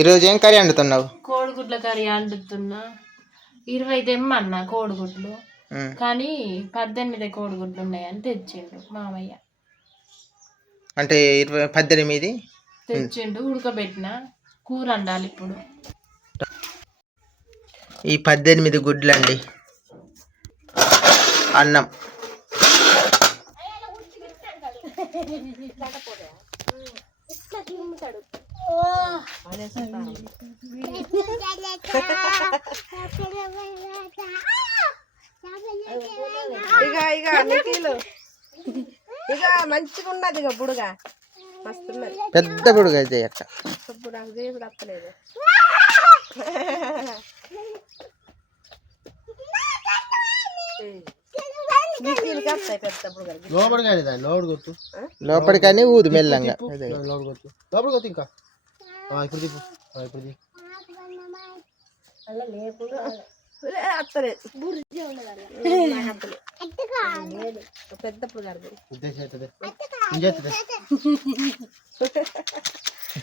ఈరోజు ఏం curry వండుతున్నావు? కోడిగుడ్ల curry వండుతున్నా. 20 తెమ్మన్నా కోడిగుడ్లు, కానీ 18 కోడిగుడ్లు ఉన్నాయని తెచ్చిండు మామయ్య. అంటే 18 తెచ్చిండు. ఉడకబెట్టిన కూర వండాలి ఇప్పుడు. ఈ 18 గుడ్లు అండి, అన్నం. ఇక నిఖిలు ఇక మంచిగా ఉన్నది. ఇక బుడుగా మస్తున్నది, పెద్ద బుడుగా అయితే అక్క. దేవుడు అత్తలేదు. లోపలికని ఊదు మెల్లంగా. ఇంకా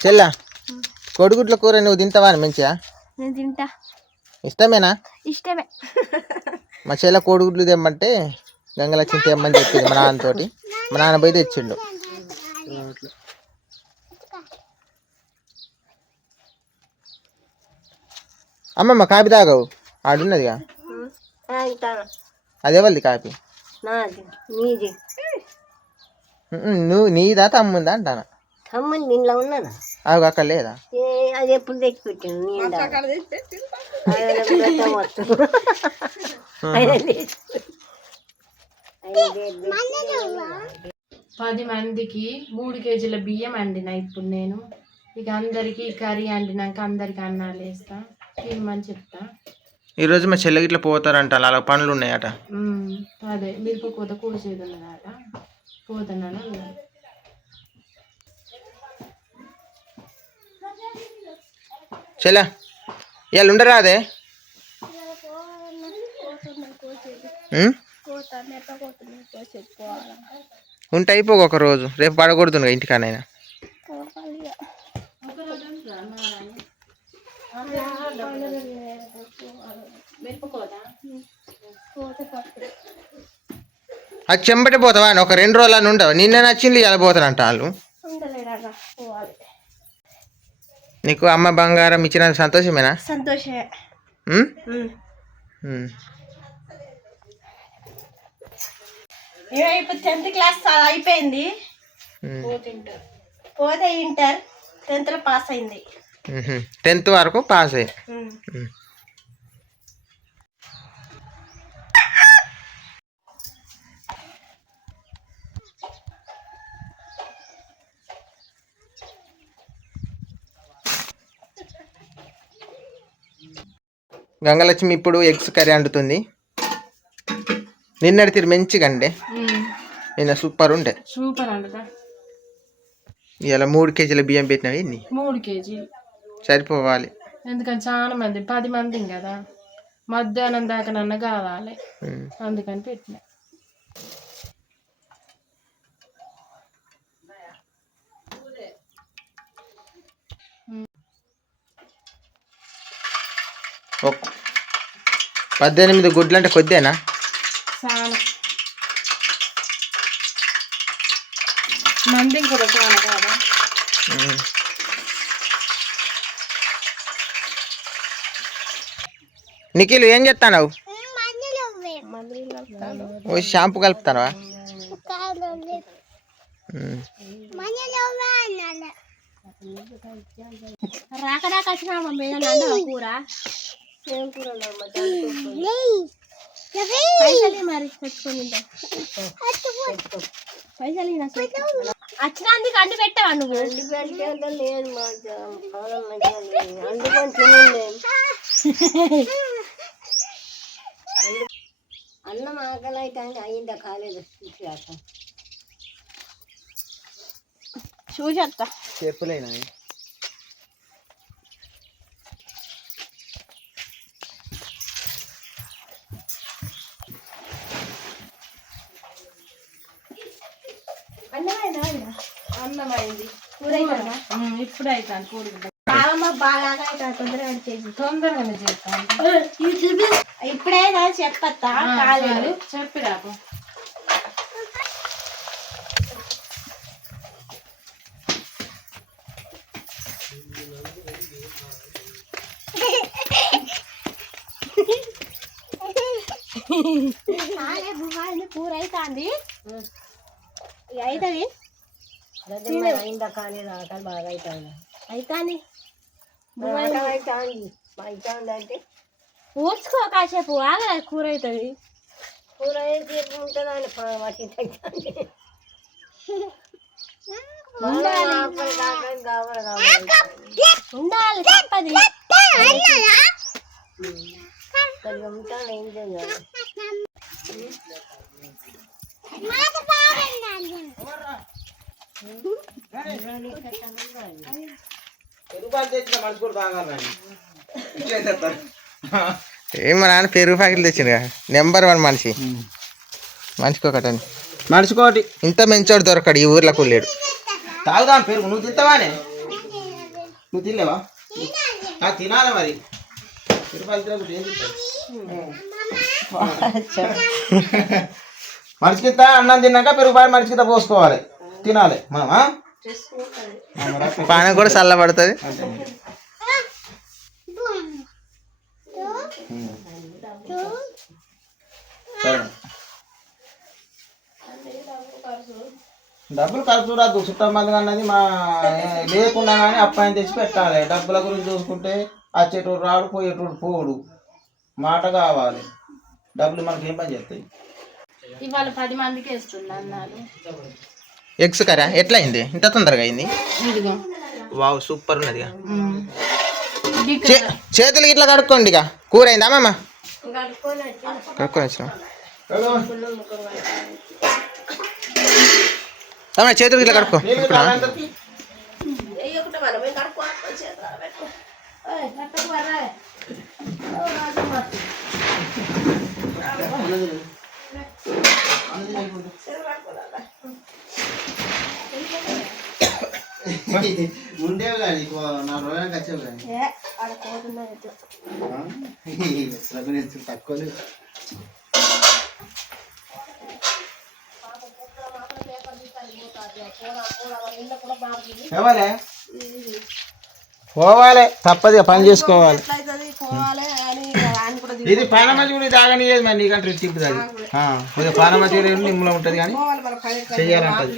చెల్లా, కోడిగుడ్ల కూర నువ్వు తింటావా? మంచిగా నేను తింటా. ఇష్టమేనా? ఇష్టమే. మా చెల్ల కోడిగుడ్లు తెమ్మంటే గంగలక్ష్మి తెమ్మని చెప్పింది మా నాన్నతోటి. మా నాన్న పోయి తెచ్చిండు. అమ్మమ్మ కాపీ తాగవు, ఆడున్నదిగా. అదేవాళ్ళది కాపీ? నువ్వు నీదా తమ్ముందా అంటానా? తమ్ముంది ఇంట్లో ఉన్నానా? అవి అక్కడ లేదా? అది ఎప్పుడు తెచ్చి పెట్టాను. 10 మందికి 3 కేజీల బియ్యం వండినా ఇప్పుడు నేను. ఇక అందరికి కర్రీ వండినాక అందరికి అన్నాలు వేస్తా, తినమని చెప్తా. ఈరోజు మా చెల్లెకి ఇట్లా పోతారంట, అలా పనులు ఉన్నాయట. అదే మిరప కోత కోసేది ఉన్నదట, పోతున్నాను. చెల్ల ఇవాళ ఉండరా? అదే ఉంటే అయిపోక ఒక రోజు, రేపు పడకూడదు ఇంటికానైనా. అది చెంబటి పోతావా? ఒక 2 రోజులని ఉండవు. నిన్న నచ్చింది ఇలా పోతానంట వాళ్ళు. నీకు అమ్మ బంగారం ఇచ్చిన సంతోషమేనా? సంతోషమే. ఇప్పుడు 10th క్లాస్ అయిపోయింది, పోతే ఇంటర్ 10th లో పాస్ అయింది. 10th వరకు పాస్ అయ్యి. గంగలక్ష్మి ఇప్పుడు ఎగ్స్ కర్రీ వండుతుంది. నిన్నటి తీరు మంచిగా అండి, నిన్న సూపర్ ఉండే. సూపర్ అండుతా. ఇలా 3 కేజీల బియ్యం పెట్టినవి. 3 కేజీలు సరిపోవాలి, ఎందుకంటే చాలా మంది 10 మంది కదా, మధ్యాహ్నం దాకా నన్న కావాలి, అందుకని పెట్టిన. ఒక 18 గుడ్లు అంటే కొద్దేనా? చాలా మంది కూడా చాలా కాదా. నిఖిల్ ఏం చేస్తావు? షాంపూ కలుపుతానవా? రాకరాక వచ్చిన కూర ఏం కూర పైసలు మరి తెచ్చుకొని పైసలు వచ్చినందుకు అండి పెట్టావా నువ్వు? లేదు అందుకొని తినండి. అన్నం ఆకలి అయితే అయిందా కాలేదు చూసేస్తా. చెప్పులేనా? అన్నమైంది. కూర ఇప్పుడే అవుతాను. కూర బాగా అయితే తొందరగా చేసి తొందరగానే చేస్తాను. ఇప్పుడే చెప్పత్తా కాలేదు చెప్పి రాకు. కూర అవుతుంది అవుతుంది అయిందా కాలేదు ఆకలి బాగా అవుతుంది అవుతుంది అవుతుంది అంటే ఊడ్చుకో కాసేపు ఆగా కూర అవుతుంది కూర సేపు ఉంటుందని వాటి ఉండాలి తప్పది ఉంటాను ఏం చేయాలి ఏం మా నాన్న పెరుగు ప్యాకెట్లు తెచ్చిండు కదా, నెంబర్ 1 మనిషి. మనిషికి ఒకటని మనిషికోటి ఇంత మంచోడు దొరకడు ఈ ఊర్లో లేడు. తాగుదాం పెరుగు. నువ్వు తింటావానే? నువ్వు తినలేవా? తినాలి మరి. పెరుగు తినకుండా ఏం తింటావు? మనిషికింత అన్నం తిన్నాక పెరుగు పాలు మనిషికింత పోసుకోవాలి, తినాలి మనం. పానం కూడా చల్లబడుతుంది. డబ్బులు ఖర్చు రాదు, చుట్టం మంది అన్నది మా లేకుండా కానీ అప్పాయం తెచ్చి పెట్టాలి. డబ్బుల గురించి చూసుకుంటే వచ్చేటోడు రాడు, పోయేటోడు పోడు. మాట కావాలి. డబ్బులు మనకి ఏం పని చేస్తాయి? ఇవాళ 10 మందికి వేస్తున్నా అన్నారు. ఎగ్స్ కర్రీ ఎట్లా అయింది? ఇంత తొందరగా అయింది. ఇదిగో వావ్ సూపర్ ఉన్నది. చేతులకి ఇట్లా కడుక్కోండి. ఇక కూర అయిందా మామ? కడుక్కొని వచ్చిన చేతులకి ఇట్లా కడుక్కో. ఉండేవి కానీ 4 రోజులకు వచ్చేవి కానీ తక్కువ. పోవాలి, తప్పదు, పని చేసుకోవాలి. ఇది పానమతి కూడా తాగనియదు మరి, నీకంటే తిప్పుడు అది. కొద్దిగా పానమతి నిమ్మలో ఉంటుంది కానీ చెయ్యాలంటది.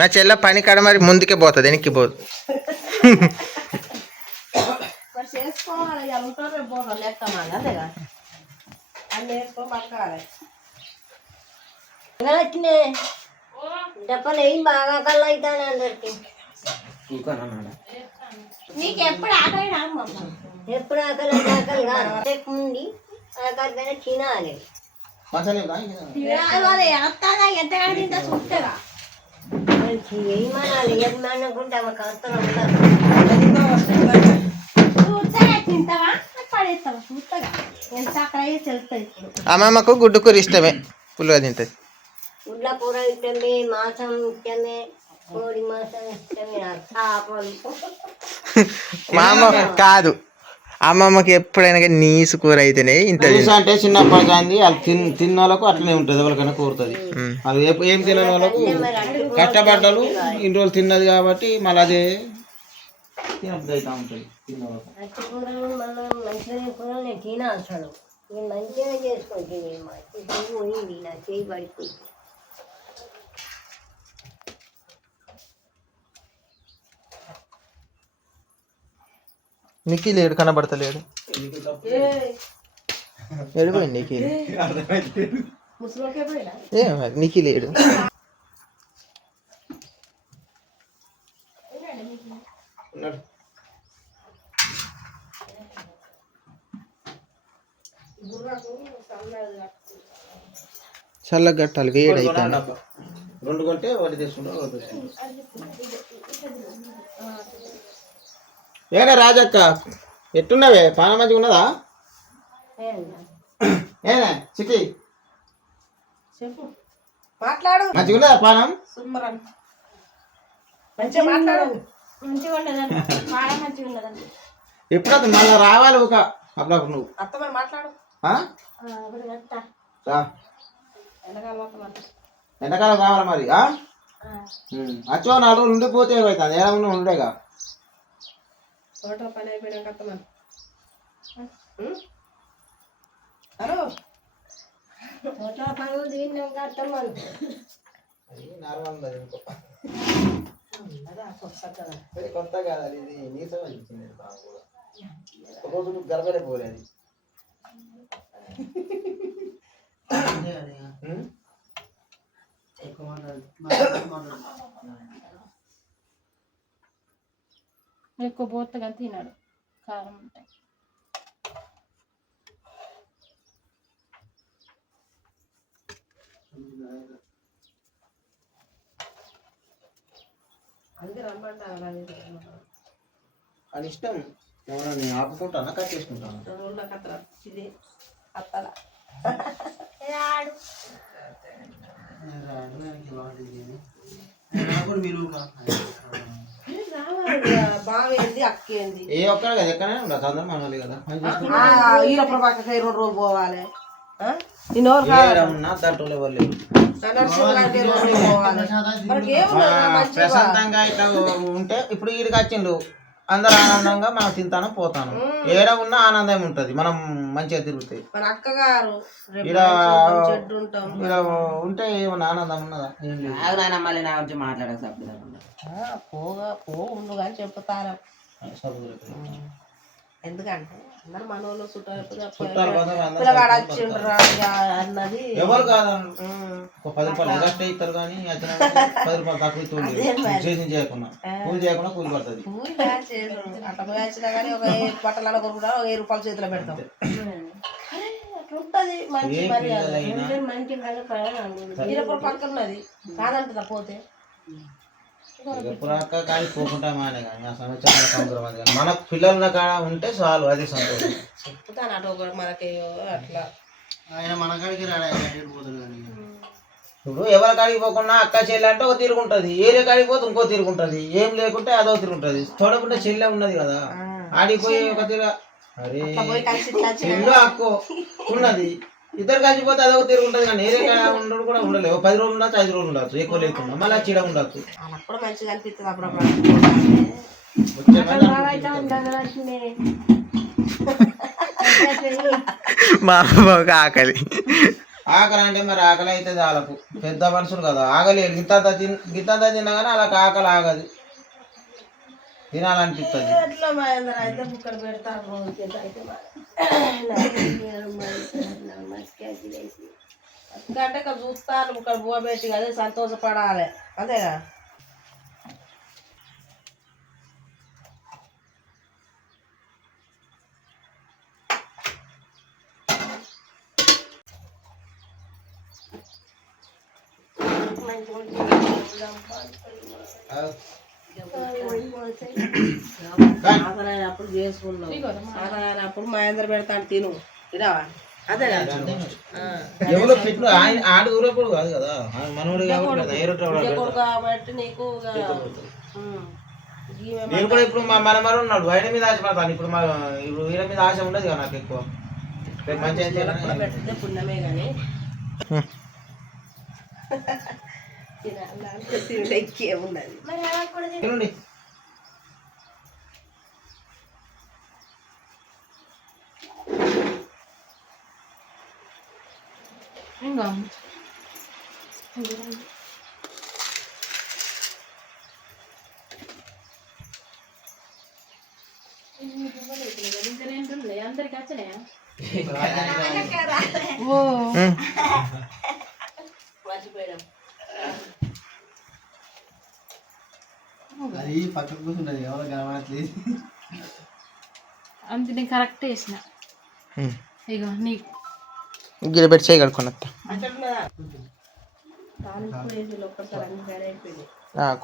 నా చెల్ల పని కాడ మరి ముందుకే పోతుంది, వెనక్కి పోదు. డబ్బలు ఏం బాగా కళ్ళు అవుతాను అందరికి. నీకు ఎప్పుడు ఆకలి ఎప్పుడు ఆకలి ఆకలి కాదు, ఉండి ఆకలికైనా తినాలి. ఎంత తింటా చూస్తేగా ఏమనాలి ఏమనుకుంటే ఆమె కష్టం ఉంటారు. చూస్తేగా తింటావా పడేస్తావా చూస్తగా ఎంత అక్కడ తెలుస్తుంది. అమ్మమ్మకు గుడ్డు కూర ఇష్టమే, పులుగా తింటుంది. గుడ్ల కూర ఇష్టమే, మాంసం ఇష్టమే, కోడి మాంసం ఇష్టమే, చేపలు. మా అమ్మ కాదు, అమ్మమ్మకి ఎప్పుడైనా కానీ నీసు కూర అయితేనే ఇంత అంటే చిన్నప్పటి కానీ వాళ్ళు తిన్న వాళ్ళకు అట్లనే ఉంటుంది, ఎవరికైనా కోరుతుంది. అది ఏం తినని వాళ్ళకు కష్టపడ్డాలు ఇన్ని రోజులు తిన్నది కాబట్టి మళ్ళీ అదే తినబుద్ధి అవుతా ఉంటుంది. తిన్న వాళ్ళకు మంచి కూరలు మళ్ళీ మంచిగా కూరలు నేను తినాల్సాడు. నేను మంచిగా చేసుకుంటుంది. చెయ్యి పోయింది, నా చేయి పడిపోయింది. నిఖిల్ ఏడు కనబడతలేడు. ఏడిపోయింది నిఖిల్? ఏ నిఖిల్ ఏడు? చల్లగా కట్టాలి, వేడి అవుతాను. 2 కొంటే ఒకటి తీసుకుంటా. ఏనా రాజక్క ఎట్టున్నావే? పాన మంచిగా ఉన్నదా? ఏనా చిట్టి మాట్లాడు మంచిగా ఉన్నదా పానం? సూపర్ అని మంచిగా మాట్లాడు. మంచిగా ఉండదండి బాగా మంచిగా ఉండదండి. ఎప్పుడు అది మళ్ళీ రావాలి ఒక అప్పుడు నువ్వు అత్త మరి మాట్లాడు. ఆ? ఇప్పుడు వస్తా. రా. వెనకాల మాట్లాడు. ఎండాకాలం రావాలి మరి అచ్చో 4 రోజులు ఉండిపోతే ఏమవుతుంది? ఎలా ఉన్నా ఉండేగా. తోట పని అయిపోయినాక అత్తమని హలో తోట పనులు తిన్నాక అత్తమ్మను. అదా కొత్తగా కొత్త కాదు అది, ఇది నీసం ఇచ్చింది రోజు గర్భలే పోలేదు. ఎక్కువ పోతగా తినాడు కారం ఉంటాయి. అందుకే రమ్మంటాను. అది ఇష్టం. నేను ఆపుకుంటానా కట్ చేసుకుంటాను. 2 రోజుల కత్తల ఇది అత్తల రాడు బావేంది అక్కేంది ఏ ఒక్కరు కదా ఎక్కడైనా ఉండదు అందరం మనవాలి కదా. ఈర ప్రభాకర్ 2 రోజులు పోవాలి. ఉన్నా దాంట్లో ఎవరు లేరు. ప్రశాంతంగా ఇట్లా ఉంటే ఇప్పుడు ఈడికి వచ్చిండు అందరు ఆనందంగా మనం తింటాను పోతాను. ఏడ ఉన్నా ఆనందం ఉంటది, మనం మంచిగా తిరుగుతాయి. మన అక్కగారు ఇలా ఉంటే ఏమన్నా ఆనందం ఉన్నదా? ఏం లేదు. పో ఉండు కానీ చెప్తాను. ఎందుకంటే అందరు మనోళ్ళు పిల్లగాడు వచ్చిండ్రా అన్నది ఎవరు కాదు. 10 రూపాయలు ఎగస్ట్ ఇస్తారు కానీ 10 రూపాయలు తక్కువ చేయకుండా కూలి చేయకుండా కూలి పడుతుంది. అట్లా పోయి వచ్చినా కానీ ఒక బట్టలలో కొనుక్కుంటా 1000 రూపాయలు చేతిలో పెడతాం. అట్లుంటది మంచి మంచి ఈరప్పుడు పక్కన ఉన్నది కాదంటుందా పోతే ఎప్పుడాక కానీ పోకుండా మానే కానీ ఆ సంవత్సరాల సంవత్సరం అది కానీ మనకు పిల్లల కాడ ఉంటే చాలు, అది సంతోషం. చెప్తాను అటు ఒకటి మనకి అట్లా ఆయన మన కాడికి రాపోతుంది. కానీ ఇప్పుడు ఎవరి కాడికి పోకుండా అక్క చెల్లె అంటే ఒక తిరుగుంటది, ఏరే కాడికి పోతే ఇంకో తిరుగుంటది, ఏం లేకుంటే అదో తిరుగుంటది. చూడకుండా చెల్లె ఉన్నది కదా, ఆడికి పోయి ఒక తిరుగు అరే చెల్లు అక్కో ఉన్నది, ఇద్దరు కలిసిపోతే అదొక తిరుగు ఉంటుంది. కానీ ఏరే ఉండడు కూడా ఉండలేవు. 10 రోజులు ఉండొచ్చు, 5 రోజులు ఉండొచ్చు, ఎక్కువ లేకుండా మళ్ళీ చీడ ఉండొచ్చు. వాళ్ళకు కూడా మంచిగా అనిపిస్తుంది అప్పుడప్పుడు. మా అమ్మకి ఆకలి ఆకలి అంటే మరి ఆకలి అయితే వాళ్ళకు పెద్ద మనుషులు కదా, ఆగలేదు. గిత్తంతా తిన్నా కానీ అలా ఆకలి ఆగదు, తినాలనిపిస్తుంది. ఎట్లా మహేందర్ అయితే బుక్కలు పెడతాను ఎందుకంటే ఇక్కడ చూస్తాను ఇక్కడ బువ్వ పెట్టి అదే సంతోషపడాలి అంతేగా. సాధనైనప్పుడు చేసుకున్నాం, సాధనైనప్పుడు మహేంద్ర పెడతాను తిను ఇరావా అదే ఎవరో పెట్టు ఆడ దూరప్పుడు కాదు కదా, మనోడు కాబట్టి నీకు నేను కూడా ఇప్పుడు మా మనమరు ఉన్నాడు, ఆయన మీద ఆశపడతాను. ఇప్పుడు ఇప్పుడు వీళ్ళ మీద ఆశ ఉండదు కదా నాకు ఎక్కువ. మంచిగా పెట్టితే పుణ్యమే కానీ ఎక్కే ఉన్నది. తినండి. ఇంకా అందరికి వచ్చినాయా? మర్చిపోయాం. అది పక్కకు కూర్చుంటది ఎవరో కనబడట్లేదు. అంతే నేను కరెక్ట్ వేసిన. ఇగో నీకు గిర పెట్టి చేయి కడుక్కున్నా.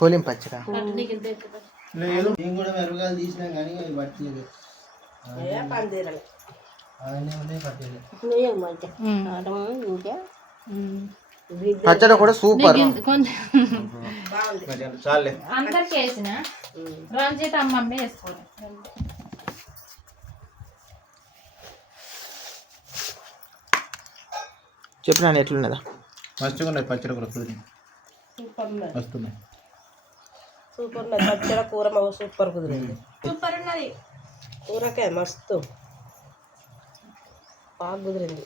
కోలిం పచ్చడా నీకు ఎంత ఎక్కువ లేదు, మేము కూడా మెరుగులు తీసినాం కానీ అవి పట్టలేదు. ఇంకా పచ్చడి కూడా సూపర్. కొంచెం చాలే అందరికి వేసిన రంజిత్ అమ్మమ్మ వేసుకోవాలి. చెప్పు నాన్న ఎట్లున్నదా? మంచిగా ఉన్నది పచ్చడి కూడా కుదిరి సూపర్ ఉన్నది, వస్తున్నాయి. సూపర్ ఉన్నది పచ్చడి కూర మాకు సూపర్ కుదిరింది. సూపర్ ఉన్నది కూరకే మస్తు బాగా కుదిరింది.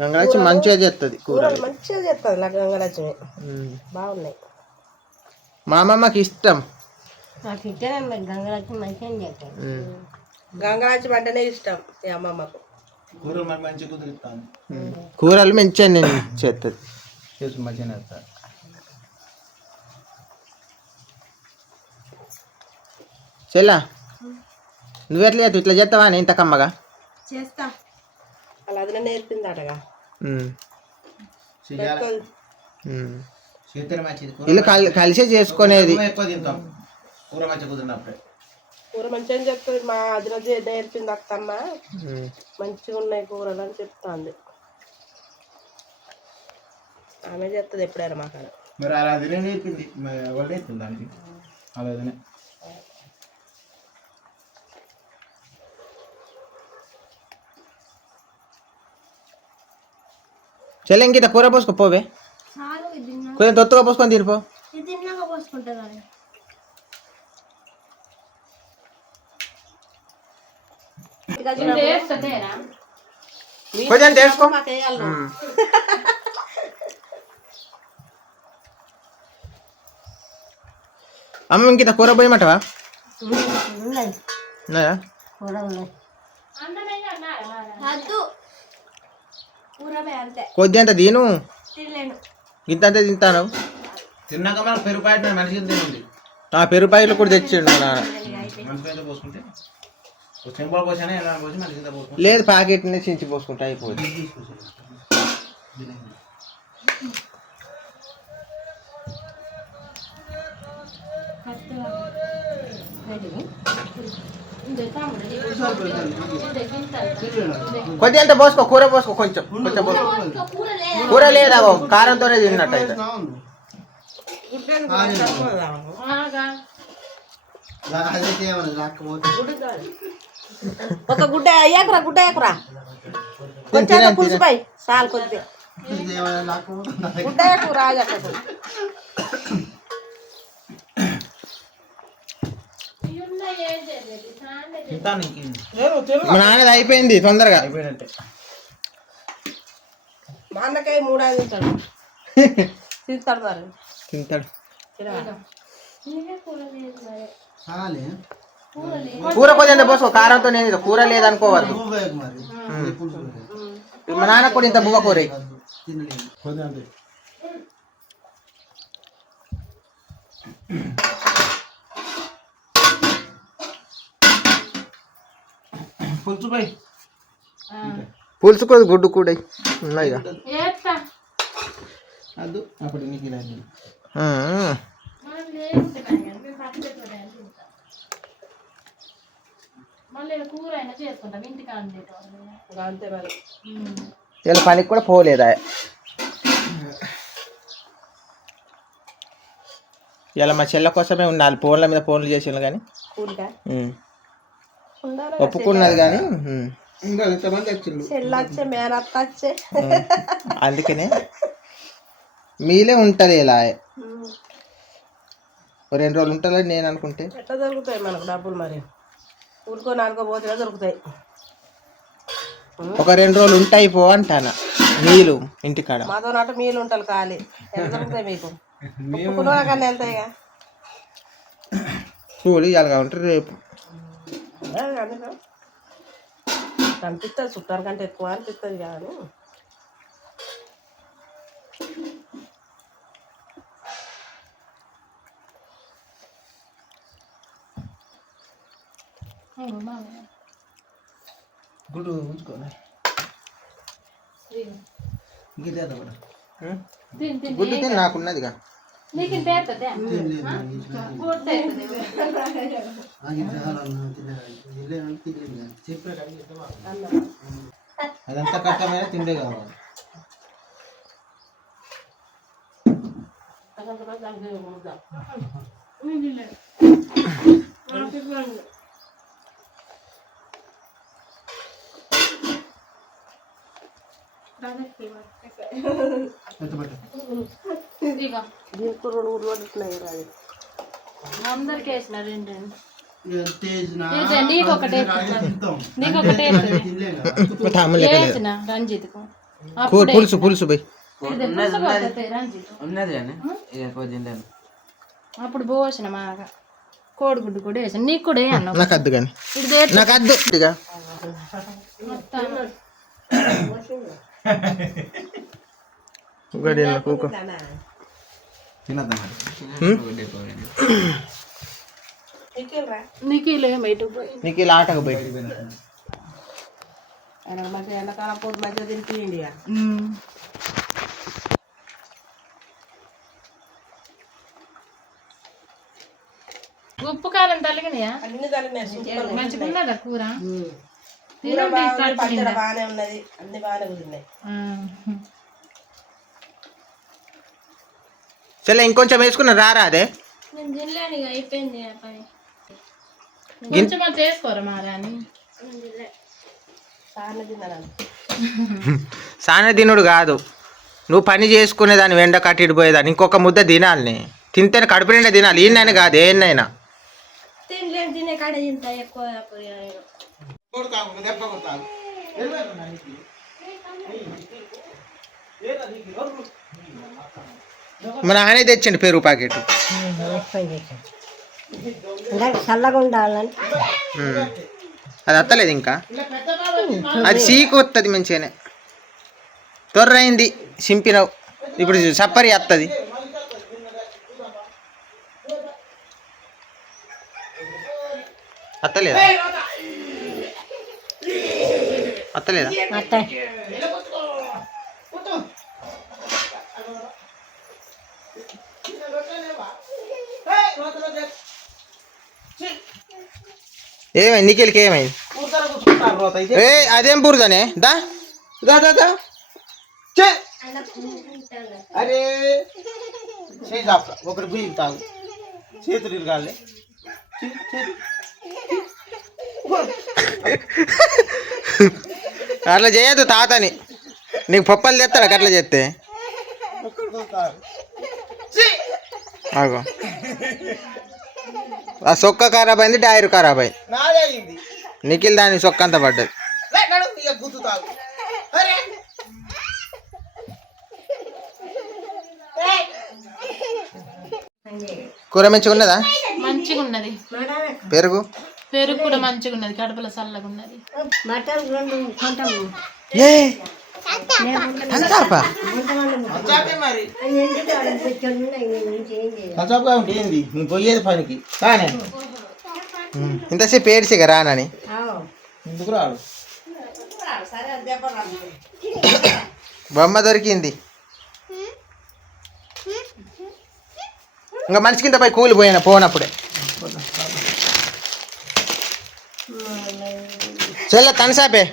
గంగలక్ష్మి మంచిగా చేస్తుంది కూర. కూరలు మంచిగా చేస్తుంది నాకు గంగలక్ష్మి, బాగున్నాయి. మా అమ్మమ్మకి ఇష్టం. నాకు ఇష్టమే గంగలక్ష్మి మంచిగా చేస్తాను. గంగలక్ష్మి అంటేనే ఇష్టం ఈ అమ్మమ్మకు. కూరలు మరి మంచిగా కుదిరిస్తాను, కూరలు మంచిగా నేను చేస్తుంది. చేసి మంచిగా వేస్తాను. చెల్లా నువ్వెట్లా చేస్తావు? ఇట్లా చేస్తావా ఇంత కమ్మగా? చేస్తా. అలా అదినే నేర్పింది అటగా. చేతనే మంచిది. వీళ్ళు కలిసే చేసుకునేది. ఎక్కువ తింటాం కూర మంచిగా కుదిరినప్పుడే. కూర మంచిగా చెప్తుంది మా అదిన నేర్పింది అత్తమ్మ, మంచిగా ఉన్నాయి కూరలు అని చెప్తాంది. ఆమె చెప్తుంది ఎప్పుడైనా మాకాడ. మరి అలా అదినే నేర్పింది, ఎవరు నేర్పింది దానికి? అలా అదినే చెల్లె ఇంకిత కూర పోసుకో పోవే, కొంచెం తొత్తుగా పోసుకొని తినిపో. కొంచెం చేసుకో. అమ్మ ఇంకిత కూర పోయమంటావా? ఉన్నది ఉన్నాయా? కూర ఉన్నది. కొద్ది అంత తిను, ఇంత అంతే తింటాను. తిన్నాక మనం పెరుగు ప్యాకెట్ మనిషికి తినండి. ఆ పెరుగు ప్యాకెట్లు కూడా తెచ్చిండు నాన్న. మనిషి అయితే పోసుకుంటే చెంపాలు పోసానే ఎలా పోసి మనిషి పోసుకుంటే లేదు ప్యాకెట్ చించి పోసుకుంటా అయిపోయింది. కొద్ది అంత పోసుకో, కూర పోసుకో, కొంచెం కొంచెం పోసుకో. కూర లేదా కారంతోనే తిన్నట్టు అయితే. ఒక గుడ్డ అయ్యాకురా, గుడ్డ అయ్యాకురా, కొంచెం పులుసుపై చాలు కొద్ది గుడ్డ అయ్యాకు రాజు. మా నాన్నది అయిపోయింది తొందరగా. అయిపోయినట్టే. మా అన్నకాయ 3 తింటాడు, తింటాడు మరి తింటాడు. కూర కొద్ది అంత పోసుకో, కారంతో నేను కూర లేదనుకోవద్దు. మా నాన్న కూడా ఇంత బువ్వ కూర పులుసుపై పులుసు కొద్ది గుడ్డు కూడా ఉన్నాయి. అద్దు అప్పుడు నీకు ఇలా అంతే మరి. ఇలా పనికి కూడా పోలేదా? ఇలా మా చెల్లె కోసమే ఉండాలి, ఫోన్ల మీద ఫోన్లు చేసిండు కానీ ఒప్పుకున్నది కానీ ఇంకా ఎంతమంది వచ్చిండు. చెల్లొచ్చే మేనత్త వచ్చే, అందుకనే మీలే ఉంటుంది. ఇలా 2 రోజులు ఉంటుందని నేను అనుకుంటే ఎట్లా దొరుకుతాయి మనకు డబ్బులు? మరి ఊరుకొని అనుకోపోతే దొరుకుతాయి. ఒక 2 రోజులు ఉంటాయి పో అంటానా. మీలు ఇంటికాడ మాతో నాటు మీలు ఉంటారు ఖాళీ, ఎంత దొరుకుతాయి మీకు? ఒప్పుకున్న కన్నా వెళ్తాయిగా. చూడు ఇలాగా ఉంటారు రేపు. కనిపిస్తుంది చుట్టాల కంటే ఎక్కువ అనిపిస్తుంది కానీ గుడ్డు ఉంచుకోలే గుడ్డు తిని నాకున్నదిగా. అదంతా కట్టమైన తిండే కావాలి. ఇదిగో దీనికి 2 ఉర్లగడ్డలు రాదు. అందరికి వేసిన 2 నీకొకటే నీకొకటే వేసిన రంజిత్కు పులుసు పులుసు పోయి రంజిత్ అప్పుడు పోసిన మాగా కోడిగుడ్డు కూడా వేసాను నీకు కూడా వేయను నాకు అద్దు కానీ నాకు అద్దు ఇక కూకో నీకు బయటకు పోయి నీకు ఇలా ఆటకు పోయి మంచిగా ఎండాకాలం పూట మంచిగా తినిపిండి ఇక. ఉప్పు కారం తలిగినాయా అన్ని తల్లినాయి సూపర్. మంచిగా ఉన్నదా కూర కూర బాగుంది, పచ్చడి బాగానే ఉన్నది, అన్ని బాగానే కుదిరినాయి. సరే ఇంకొంచెం వేసుకున్నా రారా అదే నేను తినలేను ఇక అయిపోయింది ఆ పని కొంచెం అది చేసుకోరా మారా అని సార్లు తిన్నాను. సానే తినుడు కాదు నువ్వు పని చేసుకునేదాన్ని వెండ కట్టిడిపోయేదాన్ని ఇంకొక ముద్ద తినాలి తింటేనే కడుపు నిండా తినాలి ఈయనని కాదు ఏన్నైనా తినలేను తినే కాడ తింటా ఎక్కువ మన ఆయనే తెచ్చిండు పెరుగు ప్యాకెట్ చల్లగా ఉండాలని అది అత్తలేదు ఇంకా అది సీకు వస్తుంది మంచిగానే తొర్రైంది సింపినవు ఇప్పుడు సప్పరి వస్తుంది అత్తలేదా అత్తలేదా అట్టే ఏమైంది నీకెళ్ళకి ఏమైంది ఏ అదేం బురదనే దా దా దా దా అరే ఒకటి బియ్యం తాగు చేతులు ఇరగాలి అట్లా చేయొద్దు తాతని నీకు పప్పలు తెస్తాడు అట్లా చేస్తే ఆగో ఆ సొక్క ఖరాబ్ అయింది డైర్ ఖరాబ్ అయింది నాదే అయింది నిఖిల్ దాని సొక్క అంతా పడ్డది గుర్తు తాగు కూర మంచిగా ఉన్నదా మంచిగా ఉన్నది పెరుగు పెరుగు కూడా మంచిగా ఉన్నది కడుపులో చల్లగా ఉన్నది మటన్ 2 కొంటాము ఏ అంతాపా మరి ఎందుకు ఆడ పెట్టాను నుంచి ఏం చేయాలి కసాపుగా ఉంటే ఏంది నువ్వు పోయేది పనికి కానీ ఇంతసేపు ఏడ్చిగా రానని ఎందుకు రాడు సరే అది దెబ్బ రాదు. బొమ్మ దొరికింది ఇంకా మనిషి కింద పోయి కూలిపోయిన పోనప్పుడే చెల్ల తనసాపే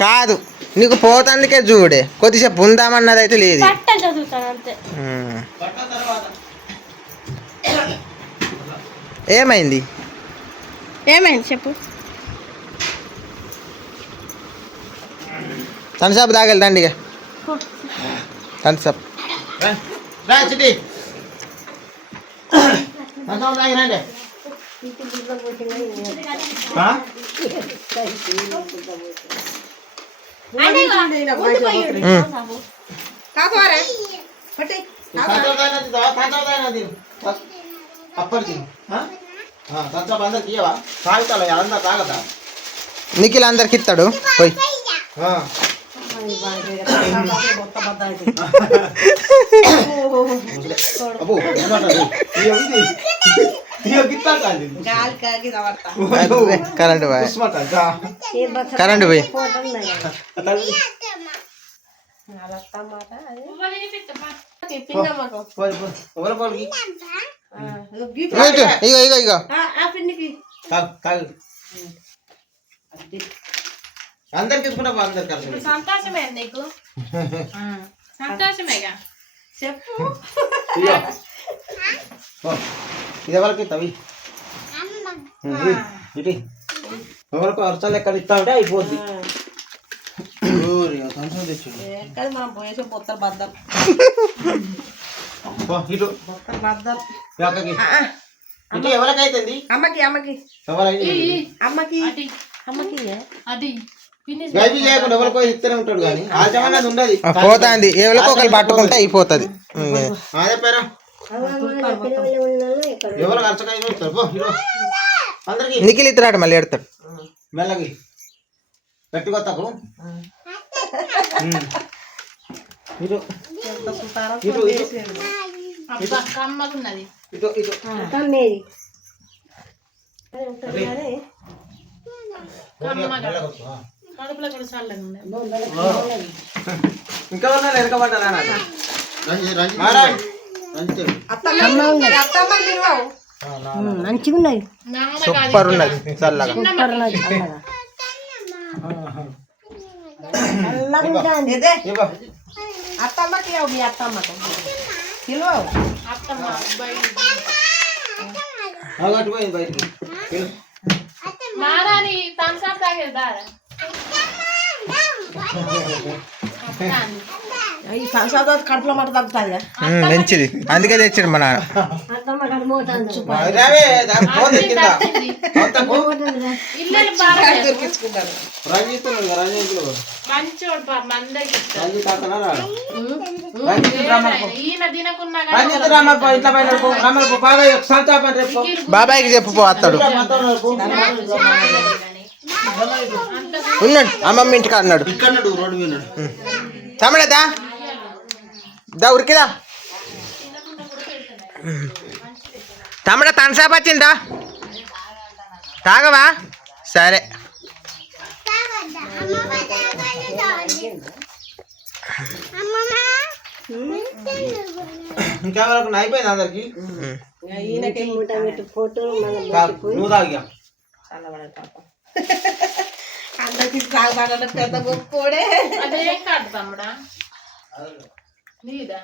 కాదు నీకు పోతందుకే చూడే కొద్దిసేపు ఉందామన్నది అయితే లేదు చదువుతాను అంతే ఏమైంది ఏమైంది చెప్పు తనసాపు తాగలి దండిగా తనసాపు రా చిటి తాగినండి కాకోరే పట్టి అప్పటికి సంచప్ అందరికి ఇయ్యవా తాగుతా అందరు తాగదా నిఖిల్ అందరికి ఇస్తాడు పోయి అబ్బో గాలి కాగి తవర్తా కరెంట్ పోయి కరెంట్ పోయి ఇగో ఇగో ఇగో అందరికి తీసుకుంటా అందరికి కలిసి సంతోషమే నీకు సంతోషమేగా చెప్పు. ఇయ్యో. ఓ, ఇది ఎవరికి తవి ఇటు ఎవరికి అరచాలు ఎక్కడ ఇస్తా ఉంటే అయిపోద్ది. ఎక్కడ మనం పోయేసే బొత్తలు బద్దలు ఇటు బొత్తలు బద్దలు. ఈ అక్కకి ఇటు ఎవరికైతుంది అమ్మకి అమ్మకి ఎవరైంది అమ్మకి అమ్మకి అది ఫినిష్ గైబీ చేయకుండా ఎవరికో ఇస్తూనే ఉంటాడు కానీ ఆచమన్నది ఉండదు. పోతాంది ఎవరికో ఒకరు పట్టుకుంటే అయిపోతుంది. అదే పేరా ఎవరు అరచకాయ ఇస్తారు పో ఇటు అందరికి నిఖిల్ ఇతరాడు మళ్ళీ ఎడతాడు. మెల్లగి గట్టిగా తక్కువ ఇటు ఎంత సుతారం ఇటు ఇటు చేసేది. అబ్బా కమ్మగున్నది. ఇటు ఇటు తమ్మేది కడుపులో కూడా చల్లగా ఉంది. ఇంకా ఉన్నా ఎరకబడ్డా అత్తమ్మ తినవావు. మంచిగా ఉన్నది సూపర్ ఉన్నది చల్లగా. ఇదే ఇవ్వ అత్తమ్మకి మీ అత్తమ్మకి తినవావు. అత్తమ్మ అబ్బాయి అటుపోయింది బయటికి మారాని థమ్స్అప్ తాగేది దారా ఈ సంసార కడుపులో మట తగ్గుతుంది. మంచిది అందుకే తెచ్చాడు మా నాన్న. అత్తమ్మ కడుమోతాను ఇల్లు బాగా దొరికించుకుంటారు. రంజిత్తులు మంచోడు పాప అందరికి ఇస్తారు. రంజిత్ అతనా రాడు ఈయన తినకున్నా రంజిత్ రామర్ ఇట్లా పైన రామర్ బాగా సంతాపం రేపు బాబాయ్కి చెప్పు పో వస్తాడు. ఉన్నాడు అమ్మమ్మ ఇంటికి అన్నాడు. ఇక్కడ రోడ్డు మీద తమిళదా దా ఉరికిదా తమిళ తనసాపు వచ్చిందా తాగవా సరే. ఇంకా వరకు అయిపోయింది అందరికి ఈయనకి ఫోటోలు మనం నువ్వు తాగా చల్లబడదు పాప. అందరికి తాగబడాలి పెద్ద గొప్పోడే. అదేం కాదు తమ్ముడా నీదా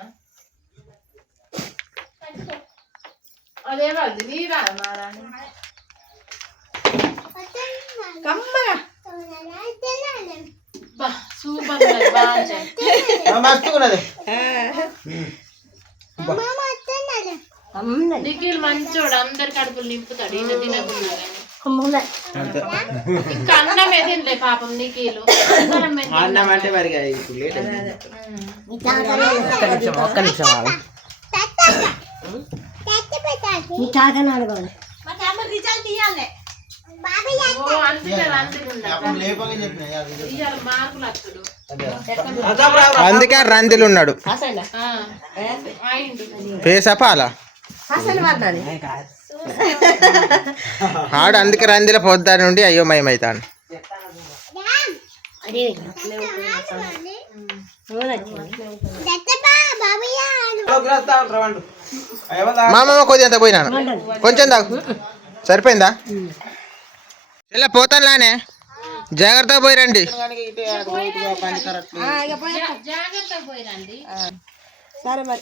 అదే వాళ్ళది నీరా మారాని కమ్మగా సూపర్ ఉన్నది బాగా మస్తున్నది నిఖిల్ మంచోడు అందరి కడుపులు నింపుతాడు ఈయన తినకున్నా కానీ. అంతే ఇంకా అన్నమే తినలే పాపం నిఖిలు అన్నం అంటే మరి ఇప్పుడు లేట్ ఒక్క నిమిషం ఆగు. నీ తాతను అడగాలి లేపగా చెప్పిన ఇవాళ మార్కులు వస్తుడు అందుకే రందిలు ఉన్నాడు. అయిండు పేసపాల అసలు వాడినాని ఆడు అందుకే రందిలో పొద్దా నుండి అయ్యో మయమవుతాను. అదే మా మామ కొద్దిగా అంత పోయినాను కొంచెం తాగు సరిపోయిందా ఇలా పోతానులానే జాగ్రత్తగా పోయిరండి. జాగ్రత్తగా పోయిరండి. సరే మరి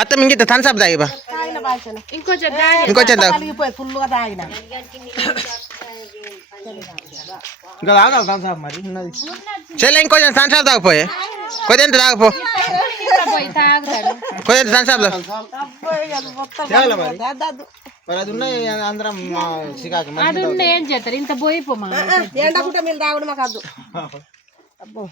అత్త ఇంకిత థమ్స్అప్ తాగిబా తాగిన బాగా ఇంకొంచెం ఇంకొంచెం తాగు కలిగిపోయి ఫుల్గా తాగిన. ఇంకా తాగాలి థమ్స్అప్ మరి ఉన్నది చెల్లె ఇంకొంచెం థమ్స్అప్ తాగిపోయే కొద్దింత తాగిపో కొద్దింత థమ్స్అప్ తాగు. తాగాల మరి మరి అది ఉన్నాయి అందరం సికాకి అది ఏం చేస్తారు ఇంత పోయిపోమా ఎండకుంటే మీరు తాగుడు మాకు వద్దు. అబ్బో